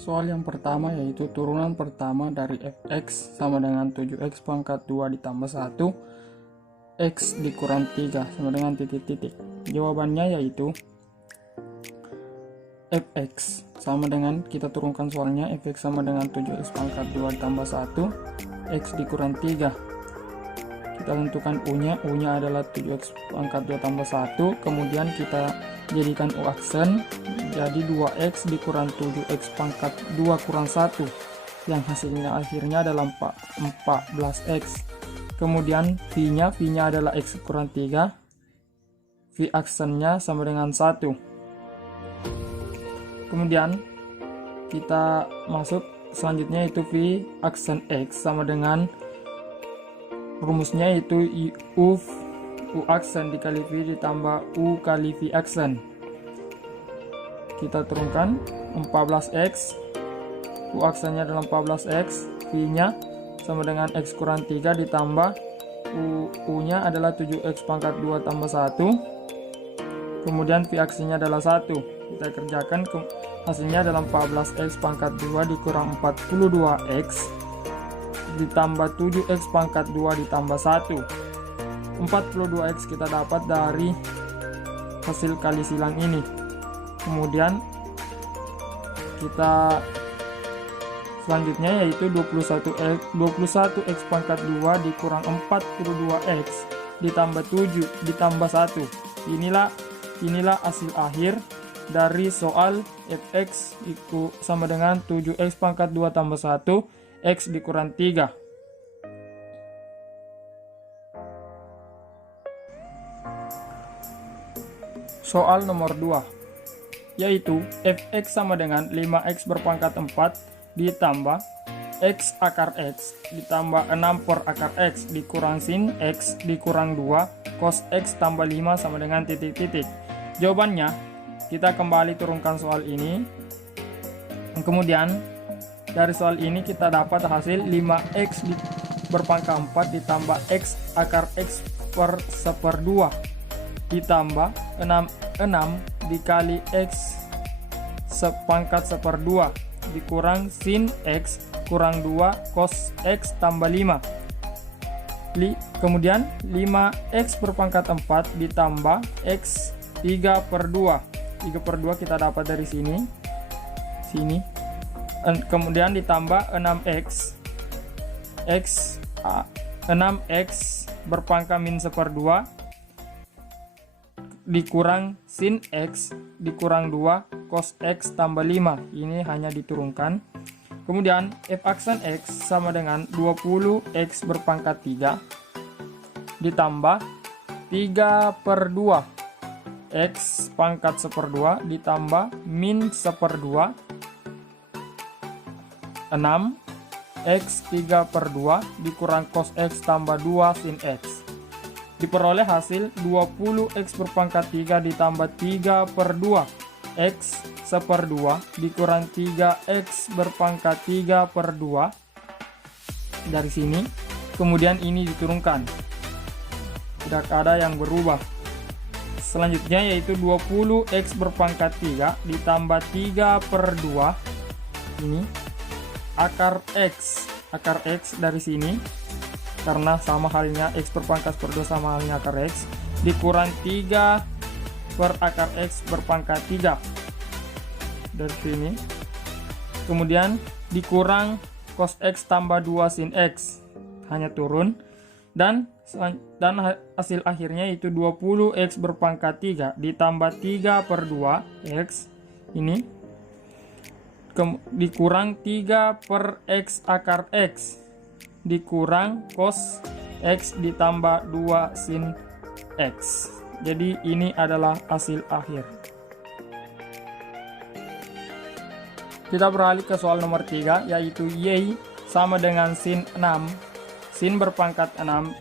Soal yang pertama yaitu turunan pertama dari fx sama dengan 7x pangkat 2 ditambah 1 x dikurang 3 sama dengan titik-titik. Jawabannya yaitu fx sama dengan, kita turunkan soalnya, fx sama dengan 7x pangkat 2 ditambah 1 x dikurang 3. Kita tentukan u-nya adalah 7x pangkat 2 tambah 1, kemudian kita jadikan u aksen, jadi 2x dikurang 7x pangkat 2 kurang 1, yang hasilnya akhirnya adalah 14x. Kemudian v-nya adalah x kurang 3, v aksennya sama dengan 1. Kemudian kita masuk selanjutnya yaitu v aksen x sama dengan rumusnya yaitu u aksen dikali v ditambah u kali v aksen. Kita turunkan 14x, u aksennya adalah 14x, v nya sama dengan x kurang 3 ditambah u nya adalah 7x pangkat 2 tambah 1, kemudian v aksennya adalah 1. Kita kerjakan, hasilnya adalah 14x pangkat 2 dikurang 42x ditambah 7x pangkat 2 ditambah 1. 42x kita dapat dari hasil kali silang ini. Kemudian kita selanjutnya yaitu 21x pangkat 2 dikurang 42x ditambah 7 ditambah 1. Inilah hasil akhir dari soal fx sama dengan 7x pangkat 2 tambah 1 x dikurang 3. Soal nomor 2 yaitu fx sama dengan 5x berpangkat 4 ditambah x akar x ditambah 6 per akar x dikurang sin x dikurang 2 cos x tambah 5 sama dengan titik-titik. Jawabannya, kita kembali turunkan soal ini. Kemudian dari soal ini kita dapat hasil 5x berpangkat 4 ditambah x akar x per 1/2 ditambah 6 dikali x sepangkat 1/2 dikurang sin x kurang 2 cos x tambah 5. Kemudian 5x berpangkat 4 ditambah x 3/2. 3/2 kita dapat dari sini. Kemudian ditambah 6x berpangkat min 1/2 dikurang sin x dikurang 2 cos x tambah 5. Ini hanya diturunkan. Kemudian f aksen x sama dengan 20x berpangkat 3 ditambah 3/2 x pangkat 1/2 ditambah min 1/2 6 x 3/2 dikurang cos x tambah 2 sin x. Diperoleh hasil 20x berpangkat 3 ditambah 3/2 x 1/2 dikurang 3x berpangkat 3/2 dari sini. Kemudian ini diturunkan, tidak ada yang berubah. Selanjutnya yaitu 20x berpangkat 3 ditambah 3/2 ini akar x dari sini, karena sama halnya x berpangkat 1/2 sama halnya akar x, dikurang 3 per akar x berpangkat 3 dari sini. Kemudian dikurang cos x tambah 2 sin x, hanya turun. Dan hasil akhirnya itu 20x berpangkat 3 ditambah 3/2 x ini dikurang 3 per x akar x dikurang cos x ditambah 2 sin x. Jadi ini adalah hasil akhir. Kita beralih ke soal nomor 3 yaitu y sama dengan sin 6. Sin berpangkat 6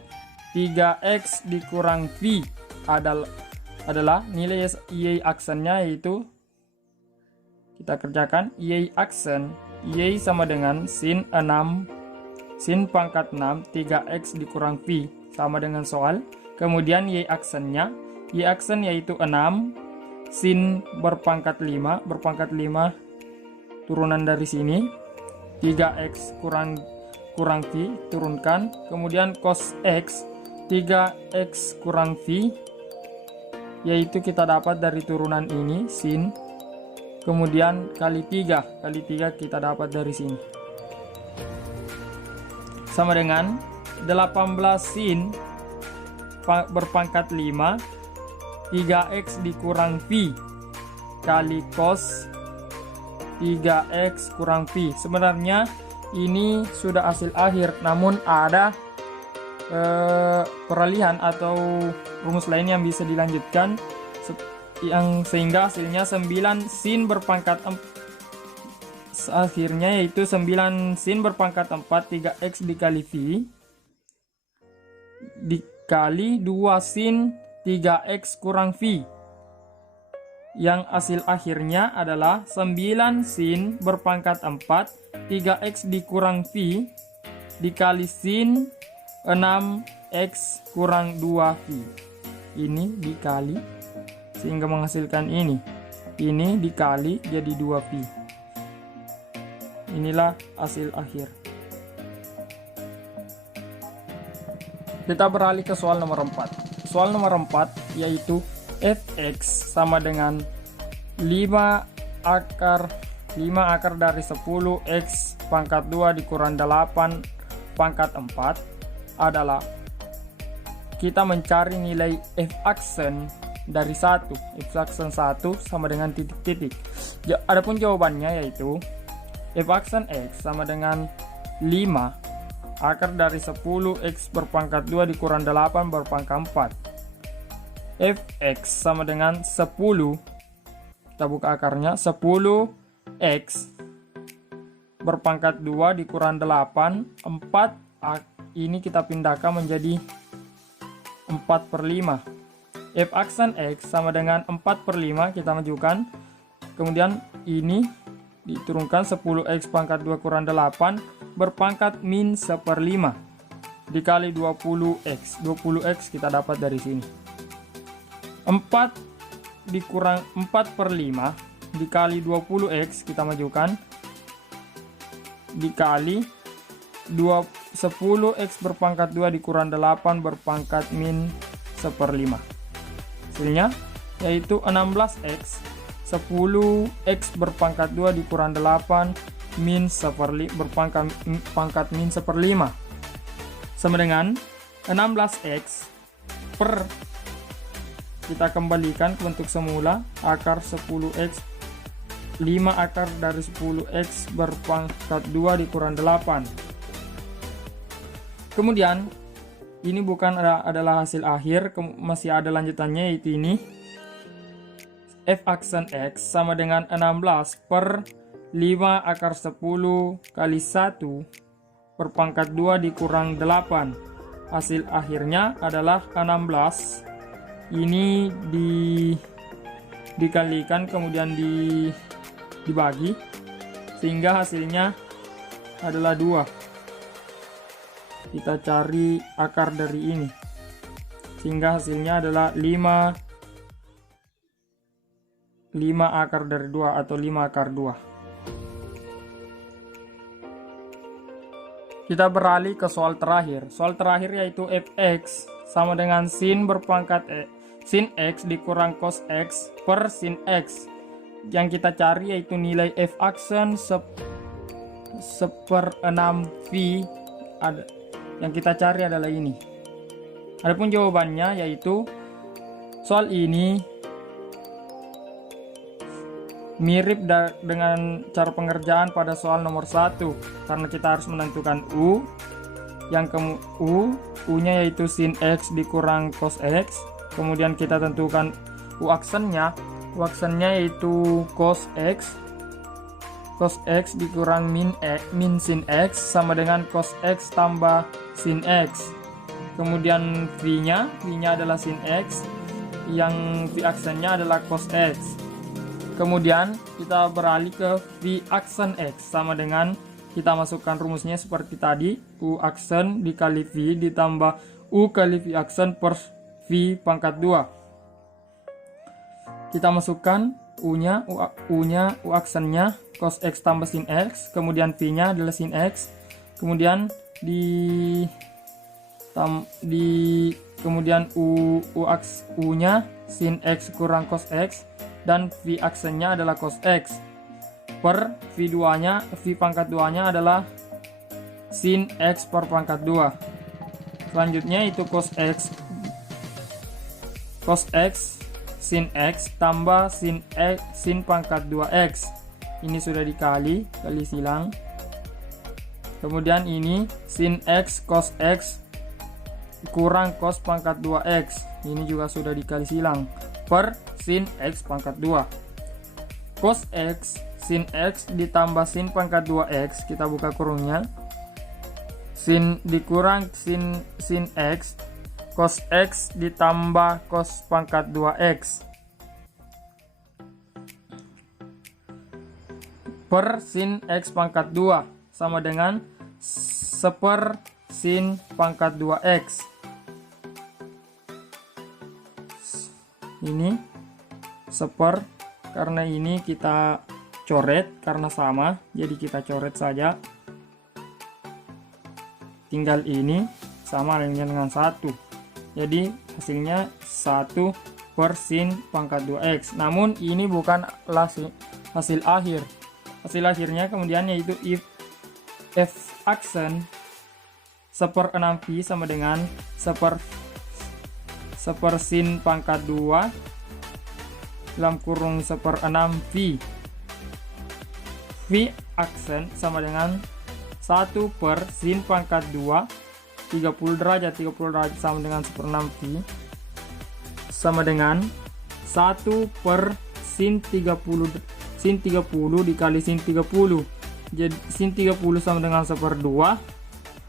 3x dikurang v adalah nilai y aksennya, yaitu kita kerjakan y aksen y sama dengan sin 6 sin pangkat 6 3x dikurang v sama dengan soal. Kemudian Y aksennya yaitu 6, sin berpangkat 5 turunan dari sini, 3x kurang V turunkan, kemudian cos x 3x kurang V, yaitu kita dapat dari turunan ini sin, kemudian kali 3 kita dapat dari sini, sama dengan 18 sin berpangkat 5 3x dikurang V kali cos 3x kurang V. Sebenarnya ini sudah hasil akhir, namun ada peralihan atau rumus lain yang bisa dilanjutkan sehingga hasilnya 9 sin berpangkat 4, akhirnya yaitu 9 sin berpangkat 4 3x dikali V dikali 2 sin 3x kurang V, yang hasil akhirnya adalah 9 sin berpangkat 4 3x dikurang V dikali sin 6x kurang 2V. Ini dikali sehingga menghasilkan ini dikali jadi 2V. Inilah hasil akhir. Kita beralih ke soal nomor 4. Soal nomor 4 yaitu fx sama dengan 5 akar dari 10 x pangkat 2 dikurang 8 pangkat 4 adalah kita mencari nilai f aksen dari 1. F aksen 1 sama dengan titik-titik. Adapun jawabannya yaitu f aksen x sama dengan 5 akar dari 10 x berpangkat 2 dikurang 8 berpangkat 4. fx sama dengan 10, kita buka akarnya, 10 x berpangkat 2 dikurang 8 4, ini kita pindahkan menjadi 4/5. f aksen x sama dengan 4/5, kita majukan, kemudian ini diturunkan 10x pangkat 2 kurang 8 berpangkat min 1/5 dikali 20x. 20x kita dapat dari sini. 4 dikurang 4/5 dikali 20x kita majukan dikali 10x berpangkat 2 dikurang 8 berpangkat min 1/5. Hasilnya yaitu 16x 10x berpangkat 2 dikurang 8 min 1/5 berpangkat min 1/5 sama dengan 16x per, kita kembalikan ke bentuk semula, akar 10x 5 akar dari 10x berpangkat 2 dikurang 8. Kemudian ini bukan adalah hasil akhir, masih ada lanjutannya, yaitu ini f aksen x sama dengan 16 per 5 akar 10 kali 1 berpangkat 2 dikurang 8. Hasil akhirnya adalah 16. Ini dikalikan kemudian dibagi sehingga hasilnya adalah 2. Kita cari akar dari ini sehingga hasilnya adalah 5 akar dari 2 atau 5 akar 2. Kita beralih ke soal terakhir. Soal terakhir yaitu fx sama dengan sin berpangkat sin x dikurang cos x per sin x. Yang kita cari yaitu nilai f aksen 1/6v. Yang kita cari adalah ini. Adapun jawabannya yaitu soal ini mirip dengan cara pengerjaan pada soal nomor 1, karena kita harus menentukan u, u-nya yaitu sin x dikurang cos x, kemudian kita tentukan u aksennya yaitu cos x dikurang min sin x sama dengan cos x tambah sin x, kemudian v-nya adalah sin x, yang v aksennya adalah cos x. Kemudian kita beralih ke V aksen X sama dengan kita masukkan rumusnya seperti tadi, U aksen dikali V ditambah U kali V aksen per V pangkat 2. Kita masukkan U-nya, U aksennya cos X tambah sin X, kemudian V-nya adalah sin X, kemudian kemudian U-nya sin X kurang cos X, dan V aksennya adalah cos X, per V2-nya, V pangkat 2-nya adalah sin X per pangkat 2. Selanjutnya itu cos X sin X tambah sin pangkat 2X. Ini sudah kali silang. Kemudian ini sin X cos X kurang cos pangkat 2X. Ini juga sudah dikali silang per sin X pangkat 2. Cos X sin X ditambah sin pangkat 2X, kita buka kurungnya. Sin dikurang sin X, cos X ditambah cos pangkat 2X per sin X pangkat 2 sama dengan seper sin pangkat 2X. Ini seper, karena ini kita coret karena sama, jadi kita coret saja. Tinggal ini sama dengan 1. Jadi hasilnya 1 per sin pangkat 2X. Namun ini bukanlah hasil akhir. Hasil akhirnya kemudian yaitu if F aksen seper 6V sama dengan seper sin pangkat 2 dalam kurung seper 6V. V aksen sama dengan 1 per sin pangkat 2 30 derajat sama dengan seper 6V sama dengan 1 per sin 30 dikali sin 30. Jadi sin 30 sama dengan seper 2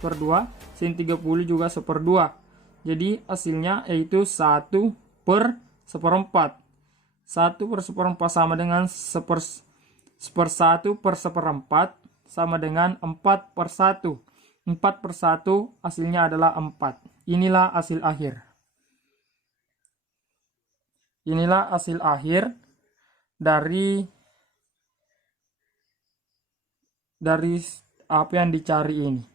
per 2, sin 30 juga seper 2. Jadi hasilnya yaitu 1 per seperempat. 1 per seperempat sama dengan seper 1 per seperempat sama dengan 4 per 1. 4 per 1 hasilnya adalah 4. Inilah hasil akhir. Inilah hasil akhir dari apa yang dicari ini.